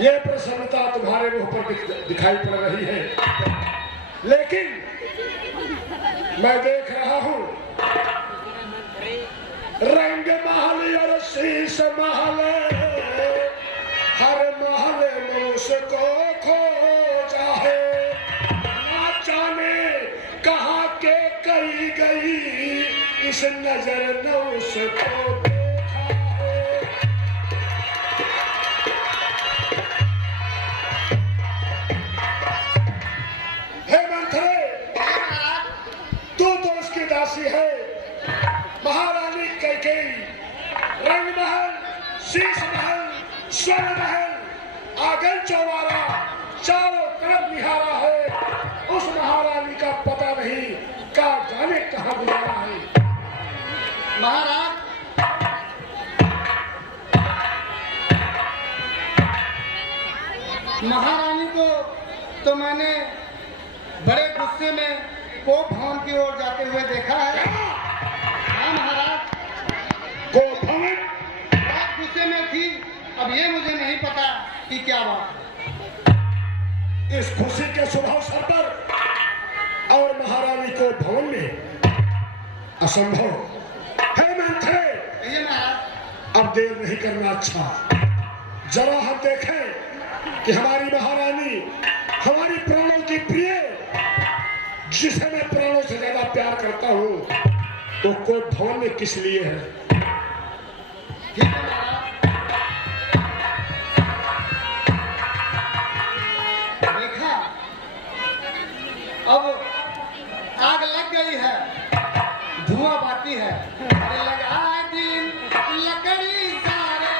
ये प्रसन्नता तुम्हारे मुंह पर दिखाई पड़ रही है, लेकिन मैं देख रहा हूं रंग महल और शीश महल, हर महल में उसको खोजा है, ना जाने कहां के कही गई, इस नजर न उसको देखा है। हे मंथरे, तू तो उसकी दासी है, महारानी कैकेयी। रंग महल, शीश महल, स्वर्ण महल, आंगन चौबारा, चारों तरफ निहारा है, उस महारानी का पता नहीं, का जाने कहां गुजारा है। महाराज, महारानी को तो मैंने बड़े गुस्से में कोप भवन की ओर जाते हुए देखा है। हाँ महाराज, कोप भवन बहुत गुस्से में थी। अब ये मुझे नहीं पता कि क्या बात। इस खुशी के शुभ अवसर पर और महारानी को भवन में असंभव है। मंथरे, ये महाराज, अब देर नहीं करना अच्छा। जरा हम देखें कि हमारी महारानी, हमारी प्राणों की प्रिय, जिसे मैं प्राणों से ज्यादा प्यार करता हूं, तो कोप भवन में किस लिए है। ठीक है महाराज। देखा, अब आग लग गई है, धुआं बाकी है। अरे लगा दिन लकड़ी सारे,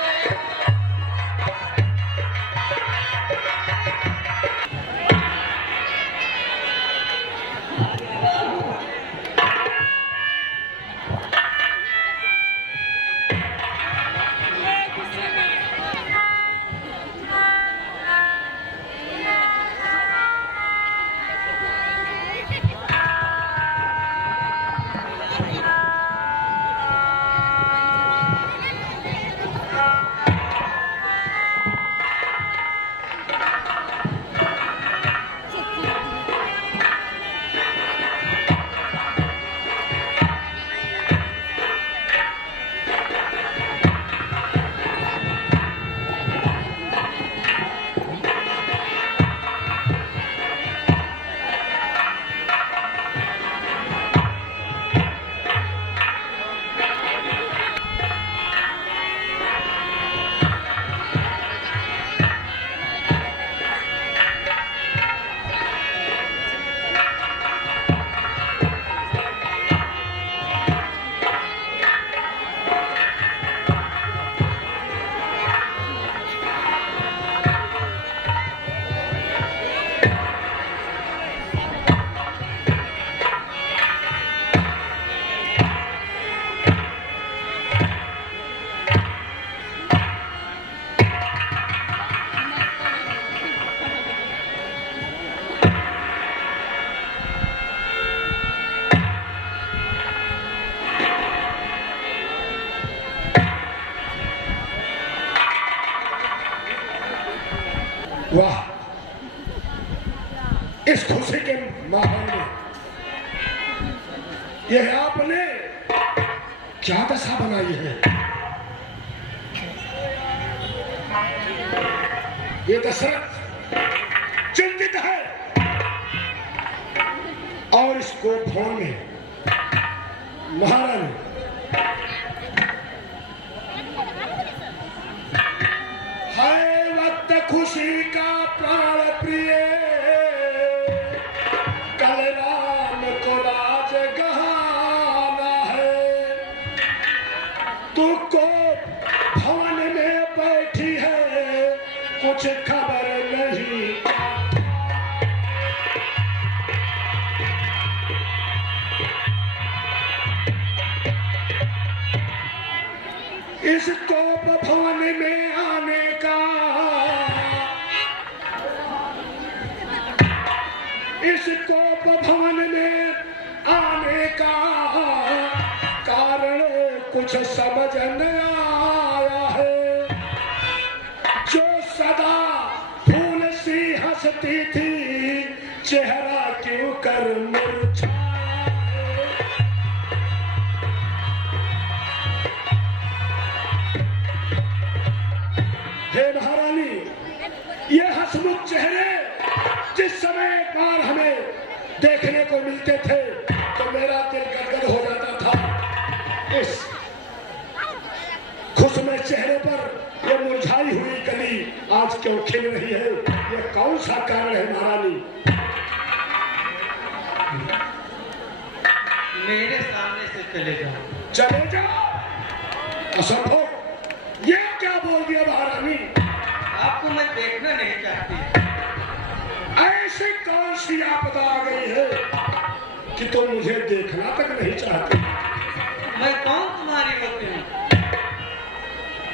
वाह, इस खुशी के माहौल में यह आपने क्या दशा बनाई है। ये दशरथ चिंतित है और इसको भवन में महारानी है वक्त खुशी का प्राण प्रिय, कल राम को राज गहाना है, तू को भवन में बैठी है, कुछ खबर नहीं। इस कोप भवन में आने का, इस कोप भवन में आने का कारण कुछ समझ न आया है। जो सदा हंसती थी चेहरा क्यों कर मुरझाया है। हे महारानी, ये हंसमुख चेहरे जिस समय एक बार हमें देखने को मिलते थे तो मेरा दिल गदगद हो जाता था। इस खुशनुमा चेहरे पर ये मुरझाई हुई कली आज क्यों खिल रही है? ये कौन सा कारण है महारानी? मेरे सामने से चले जाओ। चले जाओ? असंभव। ये क्या बोल दिया महारानी? आपको मैं देखना नहीं चाहती। ऐसी कौन सी आपदा आ गई है कि तुम मुझे देखना तक नहीं चाहती? मैं कौन तुम्हारी होती हूँ?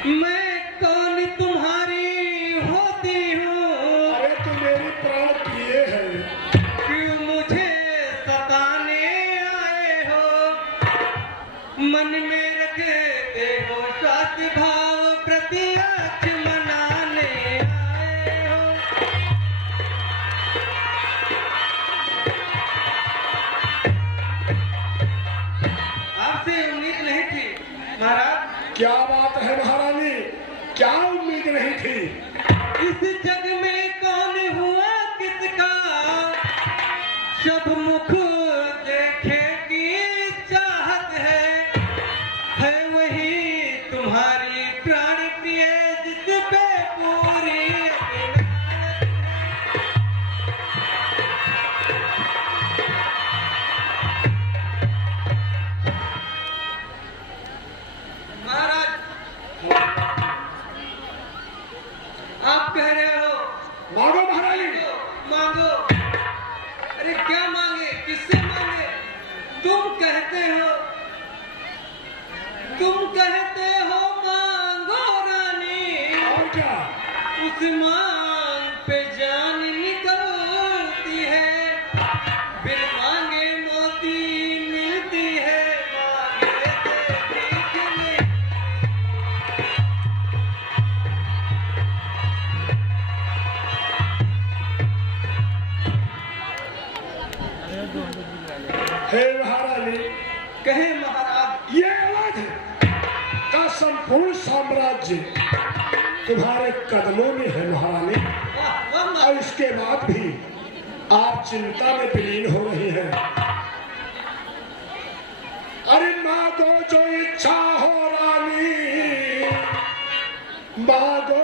मैं कौन तुम्हारी होती हूँ? अरे तू मेरी प्राण प्रिय है। क्यों मुझे सताने आए हो? मन में रखते हो स्वार्थ भाव, प्रत्यक्ष मनाने आए हो। आपसे उम्मीद नहीं थी महाराज। क्या बात है महारानी, क्या उम्मीद नहीं थी? इस जग में कौन हुआ किसका शुभ मुख देखे की चाहत है वही तुम्हारी प्राण प्रिय जिस पे पूरी अनाहत है। महाराज, आप कह रहे हो मांगो महारानी। मांगो। अरे क्या मांगे, किससे मांगे? तुम कहते हो मांगो रानी। और क्या? उस मांग पे जान निकलती है, बिन मांगे मोती मिलती है, मांगे से भीख नहीं। हे महारानी, कहे महाराज। ये अवध का संपूर्ण साम्राज्य तुम्हारे कदमों में है महारानी। वाह, वाह, और इसके बाद भी आप चिंता में विलीन हो रही हैं। अरे मांगो जो इच्छा हो रानी, मांगो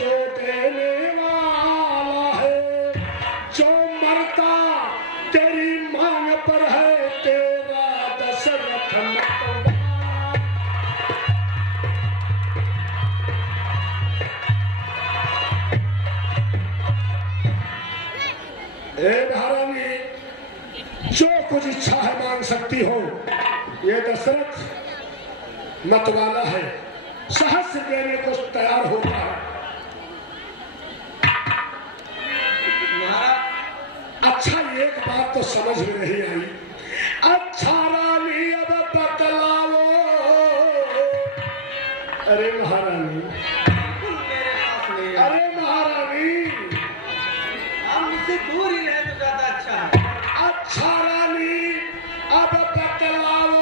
जो देने वाला है। जो मरता तेरी मांग पर है, तेरा दशरथ मतवाला। हे महारानी, जो कुछ इच्छा है मांग सकती हो। ये दशरथ मतवाला है, सहस्र देने को तैयार होता है। महाराज। अच्छा, एक बात तो समझ में नहीं आई। अच्छा रानी अब बतलाओ। अरे महारानी, बिल्कुल मेरे पास नहीं है। अरे महारानी, आप मुझसे दूर ही रहे तो ज्यादा अच्छा है। अच्छा रानी अब बतलाओ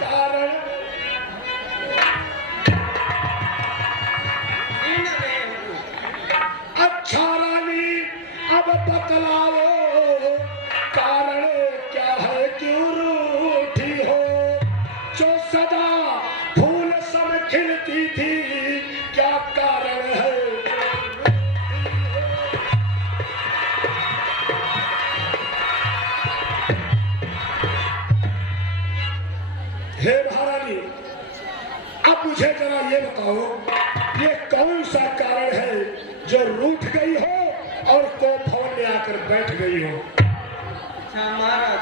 कारण। जीना नहीं हुकूम। अच्छा रानी अब बतलाओ कारण क्या है, क्यों रूठी हो? जो सदा फूल सम खिलती थी, क्या कारण है? हे महारानी, अब मुझे जरा ये बताओ, ये कौन सा कारण है जो रूठ गई हो और कोफौन में आकर बैठ गई हो? अच्छा महाराज,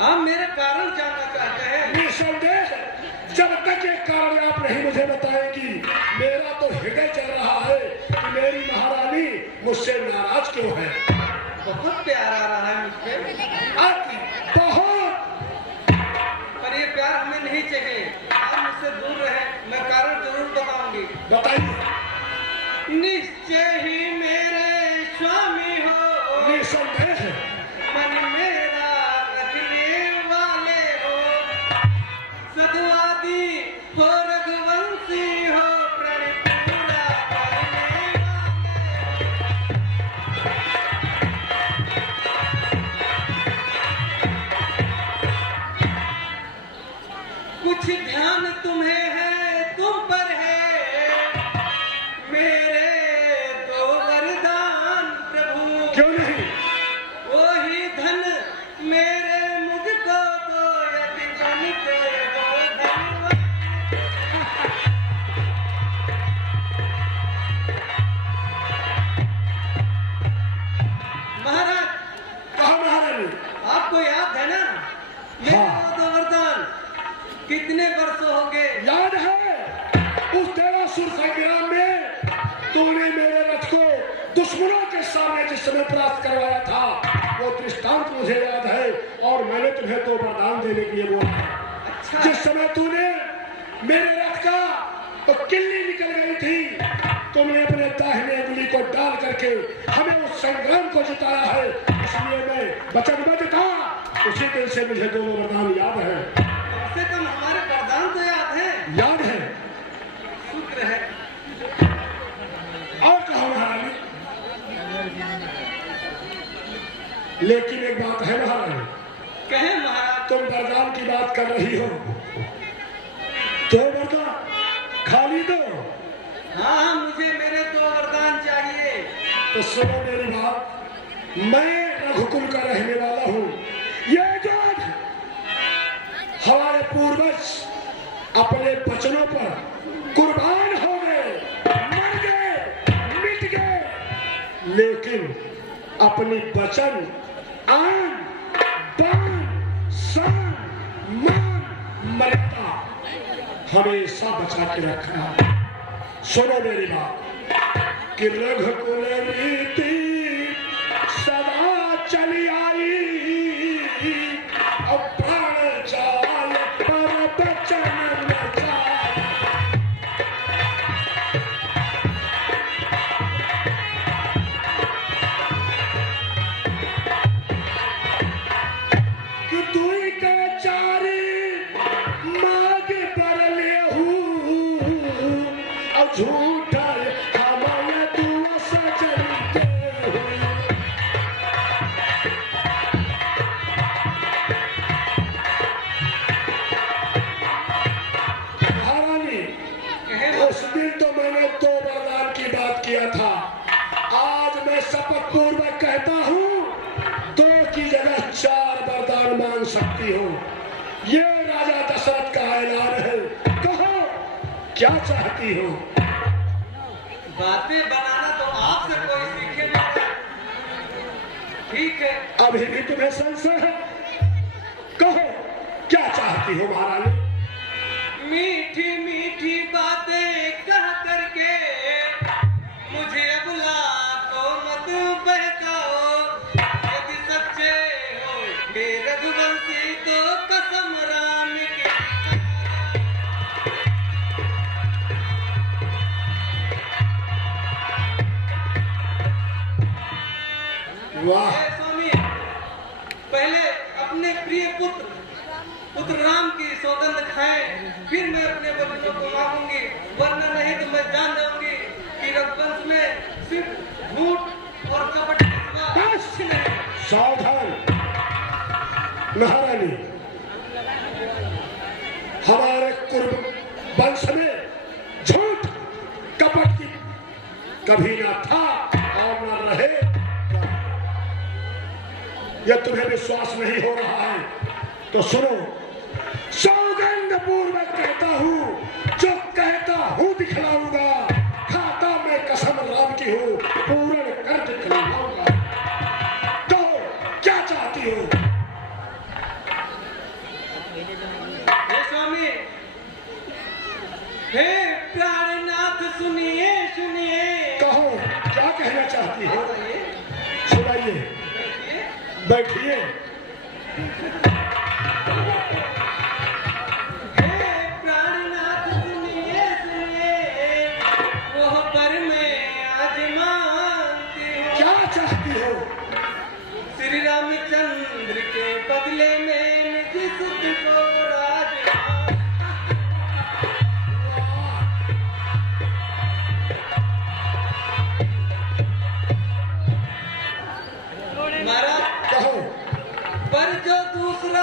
आप मेरा कारण जानना चाहते हैं? निसंदेह, जब तक ये कारण आप नहीं मुझे बताएंगी, मेरा तो हृदय चल रहा है कि मेरी महारानी मुझसे नाराज क्यों है। बहुत प्यार आ रहा है मुझसे। अति बहुत। पर ये प्यार हमें नहीं चाहिए। आप मुझसे दूर रहे, मैं कारण जरूर बताऊंगी। बताइए। निश्चय ही मेरे क्यों नहीं? वही धन मेरे मुझको दो यदि बन के वो धनवान। महाराज, कहा महारानी? आपको याद है ना मेरे हाँ। वो दो वरदान कितने वर्षों हो गए? याद है उस तेरासुर संग्राम में तूने मेरे रथ को दुश्मनों के सामने जिस समय परास्त करवाया था, वो दृष्टांत मुझे याद है। और मैंने तुम्हें तो वरदान देने के लिए बोला है। अच्छा, जिस समय तूने मेरे रथ का तो किल्ली निकल गई थी, तुमने अपने दाहिने उंगली को डाल करके हमें उस संग्राम को जिताया है। इसलिए मैं वचनबद्ध था। उसी दिन से मुझे दोनों वरदान याद है। कम से कम हमारे वरदान तो याद है। याद है। शुक्र है। और कहो महारानी। लेकिन एक बात है महारानी, कहे महाराज। तुम वरदान की बात कर रही हो तो वरदान खाली दो। हाँ, मुझे मेरे दो वरदान चाहिए। तो सुनो मेरी बात, मैं रघुकुल का रहने वाला हूँ। ये युद्ध हमारे पूर्वज अपने वचनों पर कुर्बान हो गए, मर गए, मिट गए, लेकिन अपनी वचन, आन, बान, शान, मान, मर्यादा हमेशा बचा के रखा। सुनो मेरी बात कि रघुकुल रीति सदा चली आई, और प्राण जाए पर वचन न जाए। कि दुई के चारी माग पर लेहू, और झूठा हमारे दुआ सजते हुए। महारानी, उस दिन तो मैंने दो वरदान की बात किया था। आज मैं शपथ पूर्वक कहता हूँ, दो की जगह चार वरदान मांग सकती हो। ये राजा दशरथ का ऐलान है। कहो क्या चाहती हो? बातें बनाना तो आपसे कोई सीखे नहीं। ठीक है, अभी भी तुम्हें संशय है? कहो क्या चाहती हो महारानी? मीठी मीठी बातें कह करके मुझे बुला को मत बहकाओ। यदि सच्चे हो हे रघुवंशी तो कसम राम की। वाह, हे स्वामी, पहले अपने प्रिय पुत्र राम की सौगंध खाए, फिर मैं अपने वचनों को मांगूंगी। वरना नहीं तो मैं जान जाऊंगी कि रघुवंश में सिर्फ झूठ और कपट के सिवा कुछ नहीं। सावधान महारानी, हमारे कुर्ब वंश में झूठ कपट की कभी ना था और ना रहेगा। यह तुम्हें विश्वास नहीं हो रहा है तो सुनो, सौगंध पूर्वक कहता हूँ, जो कहता हूँ दिखलाऊंगा। खाता मैं कसम राम की हूँ, पूर्ण कर दिखलाऊंगा। तो क्या चाहती हो? हे स्वामी, हे प्राणनाथ सुनिए सुनिए। कहो क्या कहना चाहती हो? बताइए, सुनाइए। बैठिए। बैठिए। हे प्राणनाथ सुनिए सुनिए, वह पर मैं आज मांगती हूँ। क्या चाहती हो? श्री रामचंद्र के बदले में निज सुत को राजपाट। महाराज, कहो। पर जो दूसरा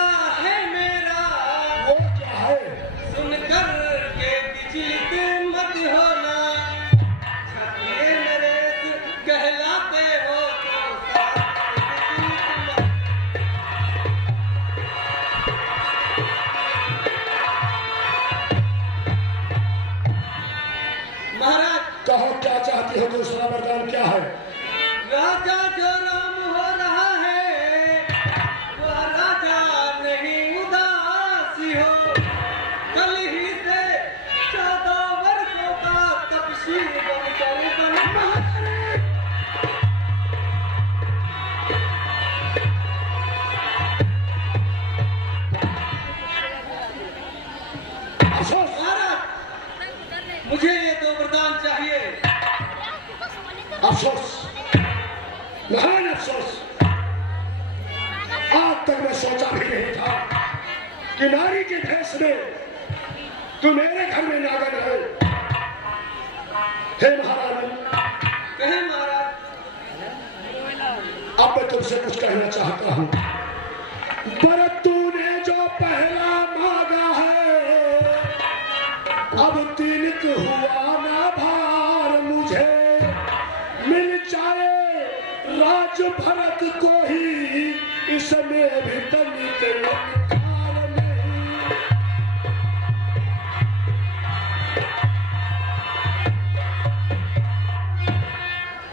चाहती हो दूसरा वरदान क्या है? राजा जो राम हो रहा है वह राजा नहीं उदासी हो। कल ही से 14 वर्षों का तपस्वी बनकर मुझे ये 2 वरदान चाहिए। अफसोस, महान अफसोस, आज तक मैं सोचा भी नहीं था कि नारी के भेष में तू मेरे घर में नागन है। हे महारानी, कहे महाराज। अब मैं तुमसे कुछ कहना चाहता हूँ। पर तूने जो पहला मांगा है, अब तिलक हुआ ना भार मुझे। मिल जाए राज भरत को ही, इसमें भी तनिक इनकार नहीं।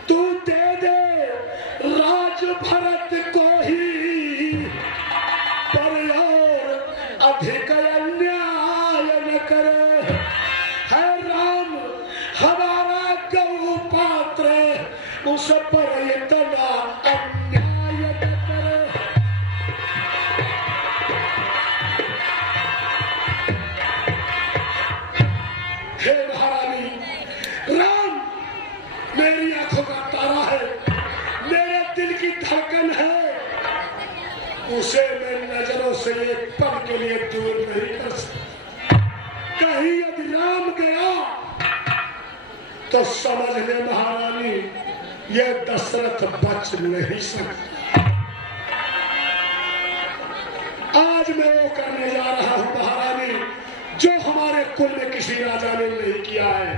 तू दे दे राज भरत को ही, पर और अधिक अन्याय न करे। है राम हमारा गौ पात्र, उस पर इतना अन्याय न करे। हे महारानी, राम मेरी आंखों का तारा है, मेरे दिल की धड़कन है। उसे मैं नजरों से एक पल के लिए दूर नहीं कर सकता। कहीं यदि राम गया तो समझ ले महारानी, ये दशरथ बच नहीं सकता। आज मैं वो करने जा रहा हूं महारानी, जो हमारे कुल में किसी राजा ने नहीं किया है।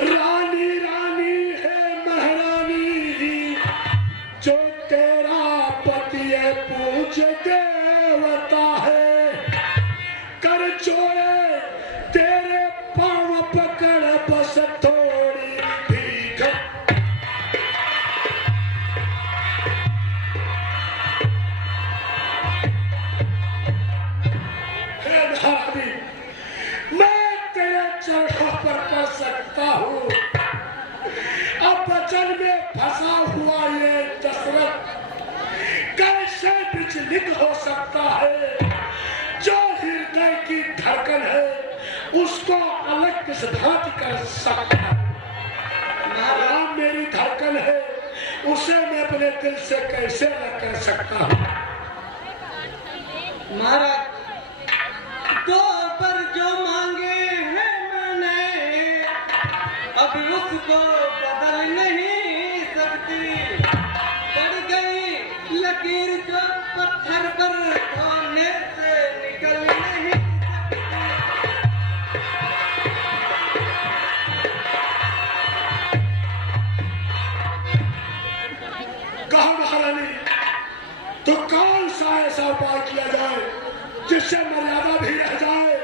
रानी रानी है महारानी, जो तेरा पति है पूज्य देवता है। कर जोड़े तेरे पांव पकड़ बस थोड़ी भीख। हे महारानी, मैं तेरे चरणों पर पड़ सकता हूँ। अब वचन में फंसा हुआ ये दशरथ कैसे विचलित हो सकता है? जो हृदय की धड़कन है उसको अलग किस भांति कर सकता है? राम मेरी धड़कन है, उसे मैं अपने दिल से कैसे अलग कर सकता हूँ? महाराज, 2 पर जो मांगे हैं मैंने, अब उसको बदल नहीं सकती। पड़ गई लकीर जो पत्थर पर धोने से निकल नहीं सकती। कहा महारानी, तो कौन सा ऐसा उपाय किया जाए जिससे मर्यादा भी रह जाए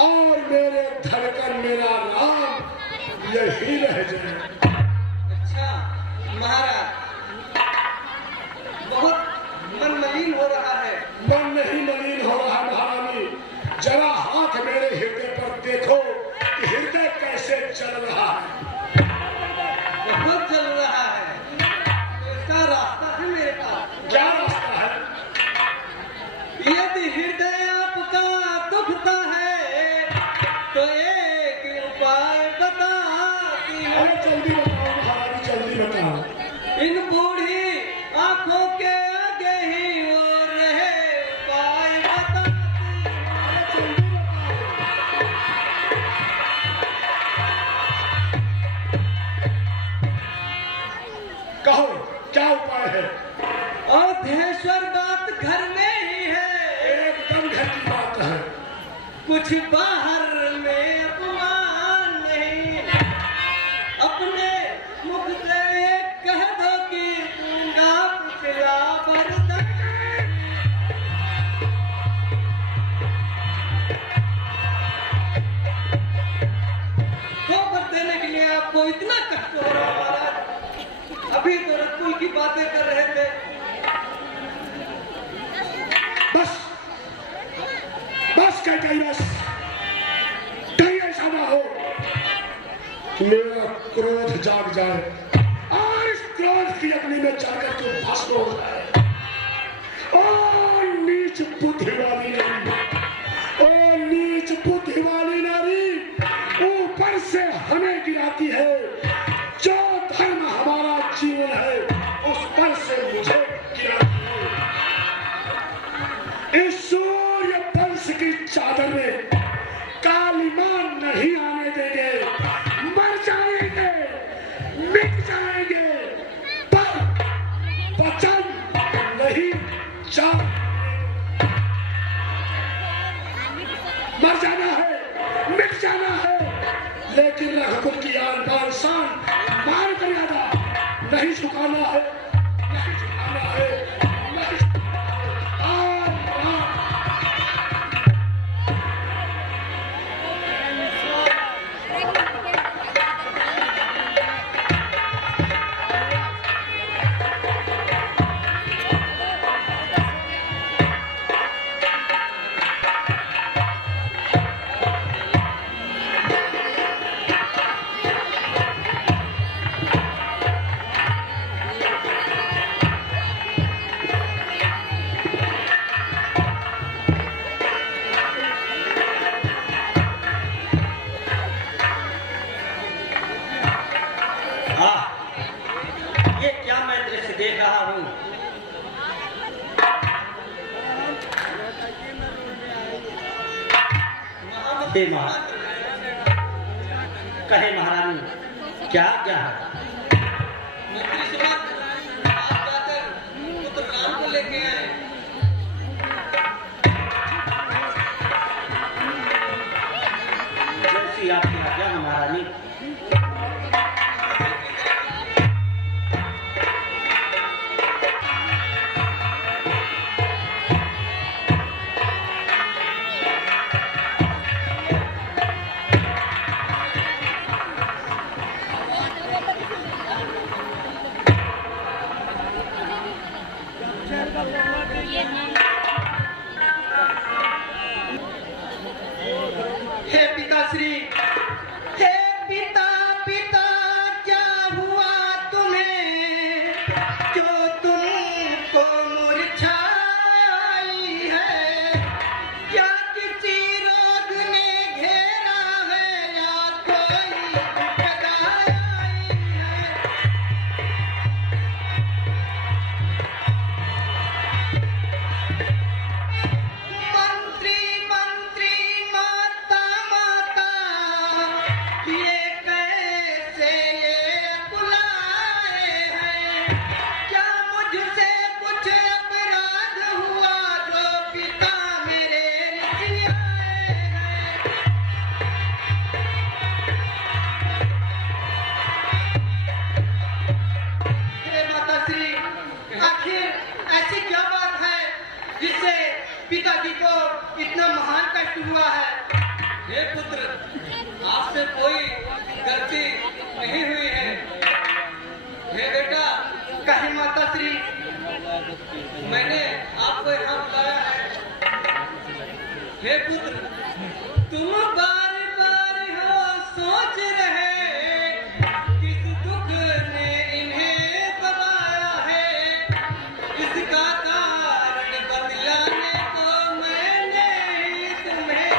और मेरे धड़कन मेरा राम यही रह जाए? अच्छा महाराज, बहुत मन मलिन हो रहा है। मन नहीं मलिन हो रहा महारानी, जरा हाथ मेरे हृदय पर देखो कि हृदय कैसे चल रहा है। बहुत चल रहा है। इसका रास्ता है मेरे पास। क्या रास्ता है? यदि हृदय आपका दुखता है तो एक उपाय बताती हूँ। अरे जल्दी बताओ महारानी, जल्दी बताओ। इन बूढ़ी आंखों के आगे ही वो रहे उपाय बताती हूँ। जल्दी बताओ। कहो क्या उपाय है? अवधेश्वर बात घर में ही है, एकदम घर की बात है। कुछ बाहर में अपमान नहीं। अपने मुख से एक कह दो कि दूंगा पिछला वरदान। आपको इतना कष्ट हो रहा है महाराज? अभी तो रसगुल की बातें कर रहे थे। बस बस कैकेयी, बस कहीं ऐसा ना हो कि मेरा क्रोध जाग जाए और इस क्रोध की अग्नि में जाकर के भस्म हो जाए। ओ नीच बुद्धि वाली नारी, ओ नीच बुद्धि वाली नारी, ऊपर से हमें गिराती है। जो धर्म हमारा जीवन है उस पर से मुझे गिराती है। इस सूर्य वंश की चादर में कालीमान नहीं आने देंगे। मर जाएंगे, मिट जाएंगे, पर वचन नहीं जा। मर जाना है, मिट जाना है, लेकिन रघुकुल की आन बान शान मान मर्यादा नहीं झुकाना है, नहीं झुकाना है, नहीं झुकाना है। ये क्या मैं दृश्य देख रहा हूँ? हे कहे महारानी, क्या क्या है? मंत्री समाज आप जाकर पुत्र राम को लेके आए। जैसी आपकी आज्ञा है महारानी। हे पिताश्री, हे पिता पिता, क्या हुआ तुम्हें जो तुमको मूर्छा आई है? क्या किसी रोग ने घेरा है या कोई विपदा आई है? मंत्री मंत्री, माता माता, ये कैसे ये बुलाए हैं? क्या मुझसे कुछ अपराध हुआ जो पिता मेरे रिझाए हैं? हे माताश्री, आखिर ऐसी क्या बात है जिससे पिताजी को इतना महान कष्ट हुआ है? हे पुत्र, आपसे कोई गलती नहीं हुई है। हे बेटा, कहे माताश्री, मैंने आपको यहाँ बुलाया है। हे पुत्र, तुम बार बार हो सोच रहे किस दुख ने इन्हें दबाया है। इसका कारण बतलाने को मैंने ही तुम्हें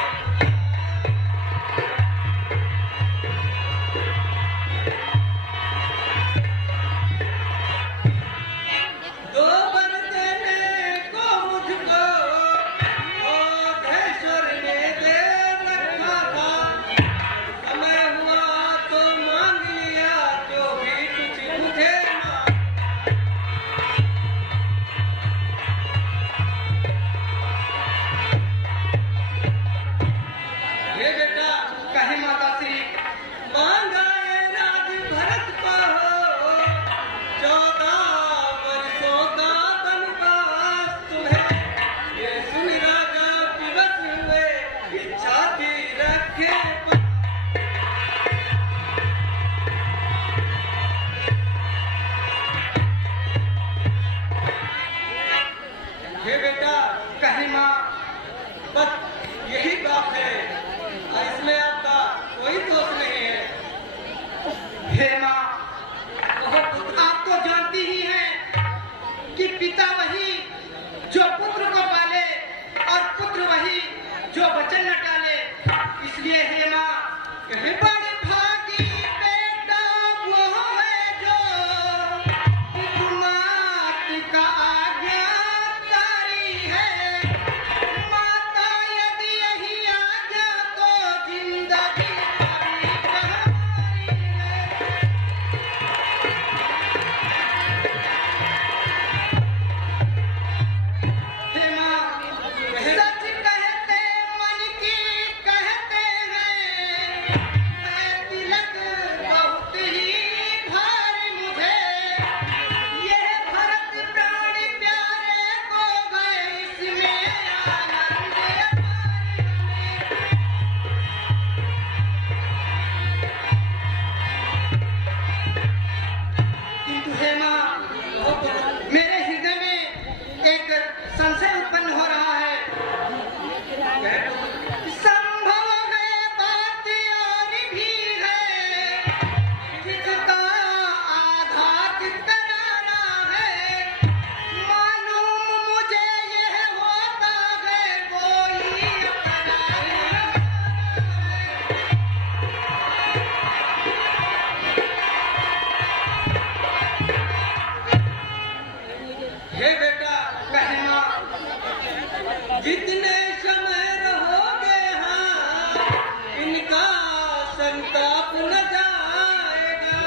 ताप न जाएगा,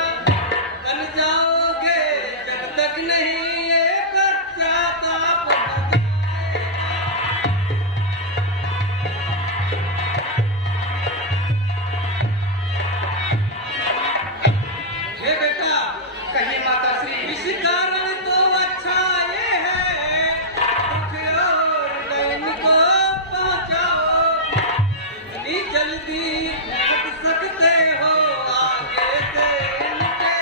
बन जाओगे जब तक नहीं ये कच्चा ताप न जाएगा। ये बेटा, कहिए माता श्री। इस कारण तो अच्छा ये है, दुख और दैन को पहुंचाओ, इतनी जल्दी हट सकते हो आगे से इनके।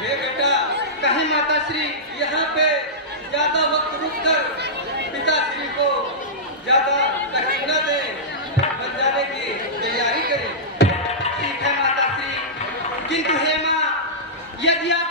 ये बेटा, कहिए माता श्री। यहाँ पे ज्यादा वक्त रुककर पिताश्री को ज्यादा तकलीफ न दें, बन जाने की तैयारी करें। ठीक है माता श्री, किंतु हे माँ, यदि आप